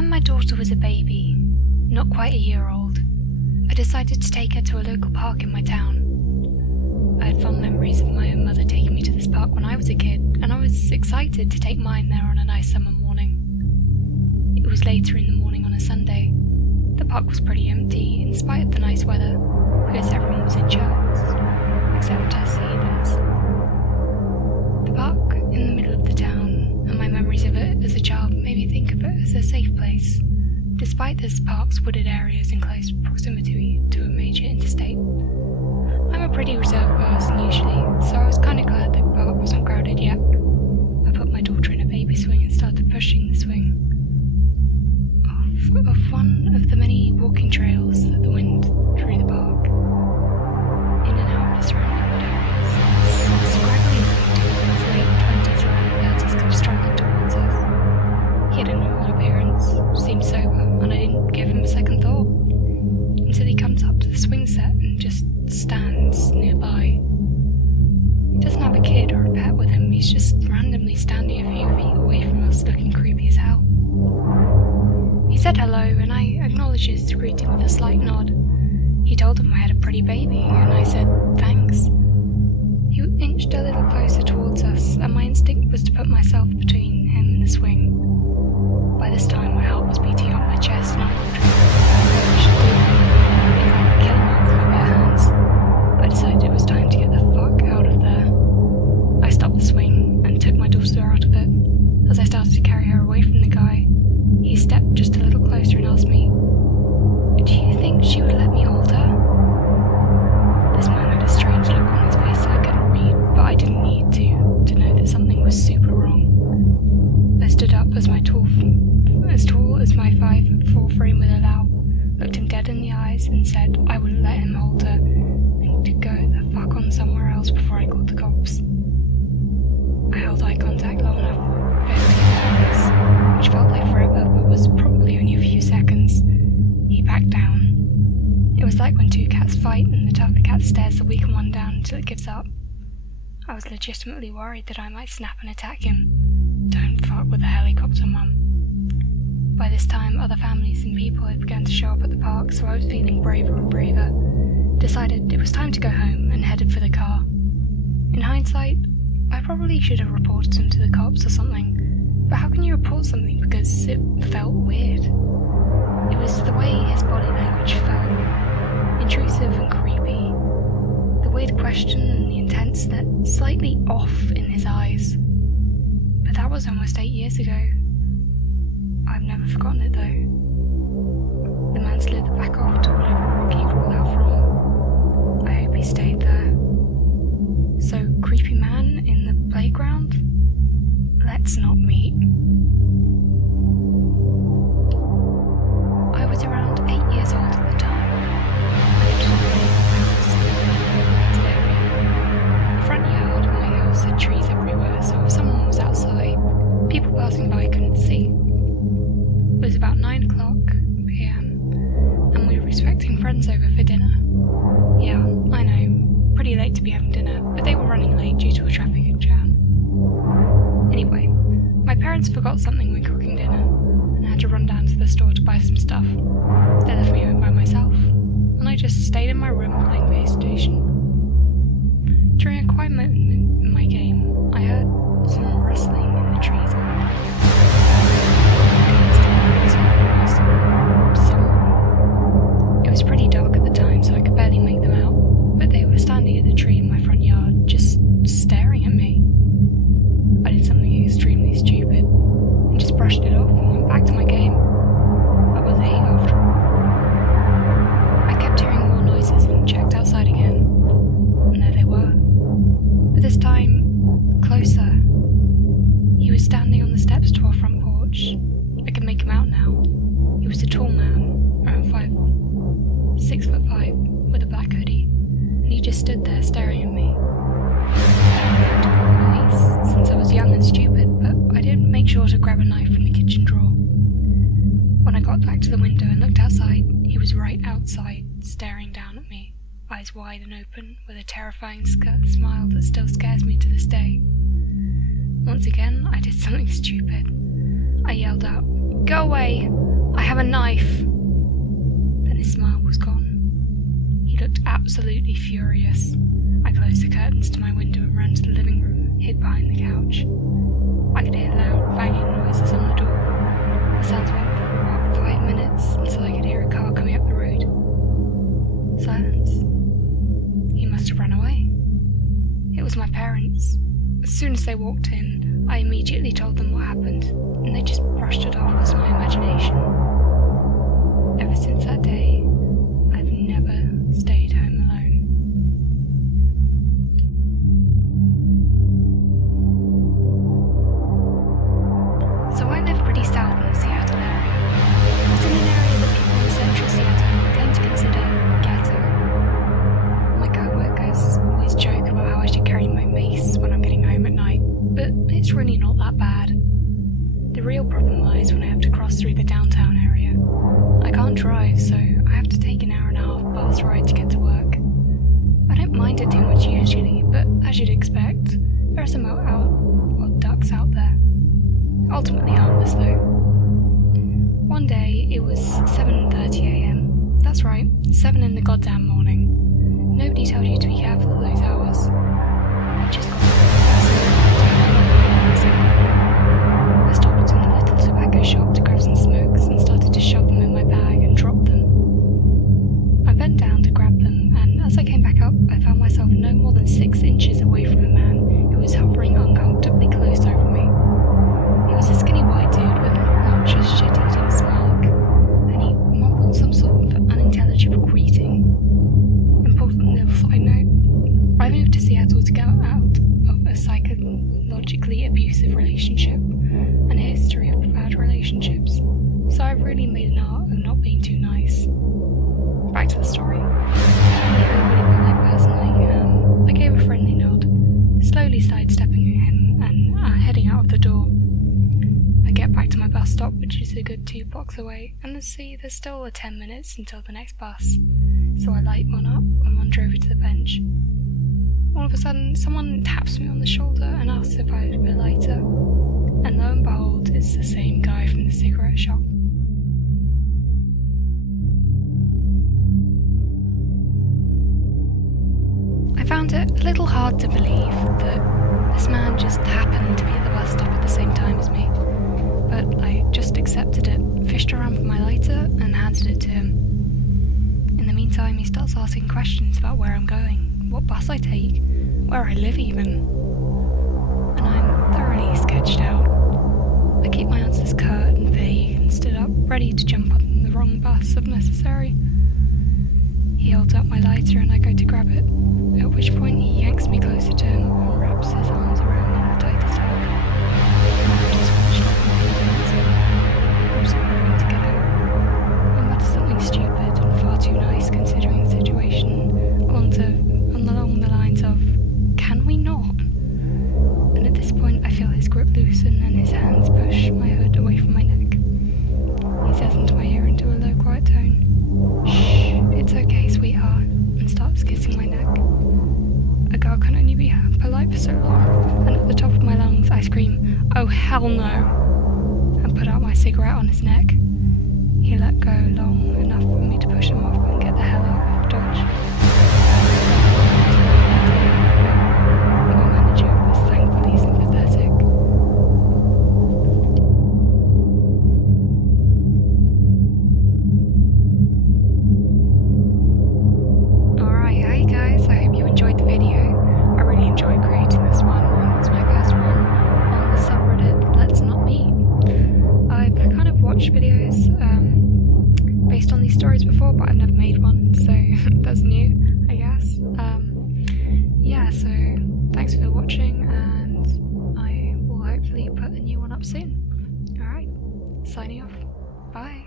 When my daughter was a baby, not quite a year old, I decided to take her to a local park in my town. I had fond memories of my own mother taking me to this park when I was a kid, and I was excited to take mine there on a nice summer morning. It was later in the morning on a Sunday. The park was pretty empty, in spite of the nice weather, because everyone was in church, except us heathens. The park in the middle of the town, and my memories of it as a child made me think of it as a safe place, despite this park's wooded areas in close proximity to a major interstate. I'm a pretty reserved person usually, so I was kinda glad the park wasn't crowded yet. I put my daughter in a baby swing and started pushing the swing off one of the many walking trails that the wind through the park, in and out of the surrounding wood areas. A scraggly dude in his late 20s or early 30s comes striding towards us. He had a normal appearance, seemed sober, and I didn't give him a second thought, until he comes up to the swing set and just stands nearby. He doesn't have a kid or a pet with him, he's just randomly standing a few feet away from us looking creepy as hell. He said hello, and I acknowledged his greeting with a slight nod. He told him I had a pretty baby, and I said thanks. He inched a little closer towards us, and my instinct was to put myself between him and the swing. By this time my heart was beating up my chest, and I wondered what I should do if I could kill him with my bare hands. I decided it was time to get the fuck out of there. I stopped the swing and took my daughter out of it. As I started to carry her away from the guy, he stepped just a little closer and asked me, "Do you think she would let me hold her?" This man had a strange look on his face that I couldn't read, but I didn't need to know that something was super wrong. I stood up as tall as my 5'4" frame would allow, looked him dead in the eyes and said I wouldn't let him hold her and to go the fuck on somewhere else before I called the cops. I held eye contact long enough for 15 minutes, which felt like forever but was probably only a few seconds. He backed down. It was like when two cats fight and the tougher cat stares the weaker one down until it gives up. I was legitimately worried that I might snap and attack him. Don't fuck with a helicopter, Mum. By this time, other families and people had begun to show up at the park, so I was feeling braver and braver. Decided it was time to go home and headed for the car. In hindsight, I probably should have reported him to the cops or something, but how can you report something because it felt weird? It was the way his body language felt, intrusive and creepy. The weird question and the intense, that slightly off in his eyes. But that was almost 8 years ago. I've never forgotten it though. The man slid back off to whatever rock he crawled out from. I hope he stayed there. So, creepy man in the playground? Let's not meet. I was around 8 years old at the time. I lived in a big house in a wooded area. The front yard of my house had trees everywhere, so if someone was outside, people passing by couldn't see. It was about 9 o'clock p.m, and we were expecting friends over for dinner. Yeah, I know, pretty late to be having dinner, but they were running late due to a traffic jam. Anyway, my parents forgot something when cooking dinner, and had to run down to the store to buy some stuff. They left me home by myself, and I just stayed in my room playing PlayStation. During a quiet moment in my game, I heard some rustling in the trees. It was pretty dark at the time, so I could barely make them out, but they were standing in a tree in my front yard, just staring at me. I did something extremely stupid, and just brushed it off and went back to my game. I was 8 after all. I kept hearing more noises and checked outside again, and there they were. But this time, closer. He was standing on the steps to our front porch. I could make him out now. He was a tall man, around 6'5", with a black hoodie, and he just stood there staring at me. I had to call the police, since I was young and stupid, but I didn't make sure to grab a knife from the kitchen drawer. When I got back to the window and looked outside, he was right outside, staring down at me, eyes wide and open, with a terrifying smile that still scares me to this day. Once again, I did something stupid. I yelled out, "Go away!" have a knife. Then his smile was gone. He looked absolutely furious. I closed the curtains to my window and ran to the living room, hid behind the couch. I could hear loud banging noises on the door. The sounds went for about 5 minutes until I could hear a car coming up the road. Silence. He must have run away. It was my parents. As soon as they walked in, I immediately told them what happened, and they just brushed it off as my imagination. Ever since that day, I've never stayed home alone. So I live pretty south in the Seattle area. It's in an area that people in central Seattle tend to consider ghetto. My co-workers always joke about how I should carry my mace when I'm getting home at night, but it's really not that bad. The real problem lies when I have to cross through the downtown area. I can't drive, so I have to take an 1.5-hour bus ride to get to work. I don't mind it too much usually, but as you'd expect, there are some odd ducks out there. Ultimately harmless though. One day, it was 7:30 a.m. That's right, 7 in the goddamn morning. Nobody tells you to be careful at those hours. I just got I stopped in a little tobacco shop to grab some smokes and started to shove them in my bag and drop them. I bent down to grab them, and as I came back up, I found myself no more than 6 inches away from a man who was hovering uncomfortably close over me. He was a skinny white dude with an obnoxious shit-eating smirk, and he mumbled some sort of unintelligible greeting. Important little side note, I moved to Seattle to get out of a psychologically abusive relationship and a history of bad relationships, so I've really made an art of not being too nice. Back to the story. I'm a really polite person. I gave a friendly nod, slowly sidestepping him and heading out of the door. I get back to my bus stop, which is a good 2 blocks away, and see there's still 10 minutes until the next bus, so I light one up and wander over to the bench. All of a sudden, someone taps me on the shoulder and asks if I have a lighter, and lo and behold, it's the same guy from the cigarette shop. I found it a little hard to believe that this man just happened to be at the bus stop at the same time as me, but I just accepted it, fished around for my lighter, and handed it to him. In the meantime, he starts asking questions about where I'm going, what bus I take, where I live even. And I'm thoroughly sketched out. I keep my answers curt and vague and stood up, ready to jump on the wrong bus if necessary. He holds up my lighter and I go to grab it, at which point he yanks me closer to him and wraps his arms around me in the tightest hug. I'm just scratched up and against me. I'm screaming to get out. I mutter something stupid and far too nice considering the situation, along the lines of, "Can we not?" And at this point I feel his grip loosen and his hands push my hood away from my neck. He says into my ear into a low quiet tone, "Shh, it's okay, sweetheart," and starts kissing my neck. A girl can only be polite for so long, and at the top of my lungs I scream, "Oh hell no," and put out my cigarette on his neck. He let go long enough for me to push him off and get the hell out of Dodge. My manager was thankfully sympathetic. Alright, hey guys, I hope you enjoyed the video. I really enjoyed creating this one, and it's my first one on the subreddit Let's Not Meet. I've kind of watched videos based on these stories before, but I've never made one, so that's new, I guess. Yeah, so thanks for watching, and I will hopefully put a new one up soon. Alright, signing off. Bye.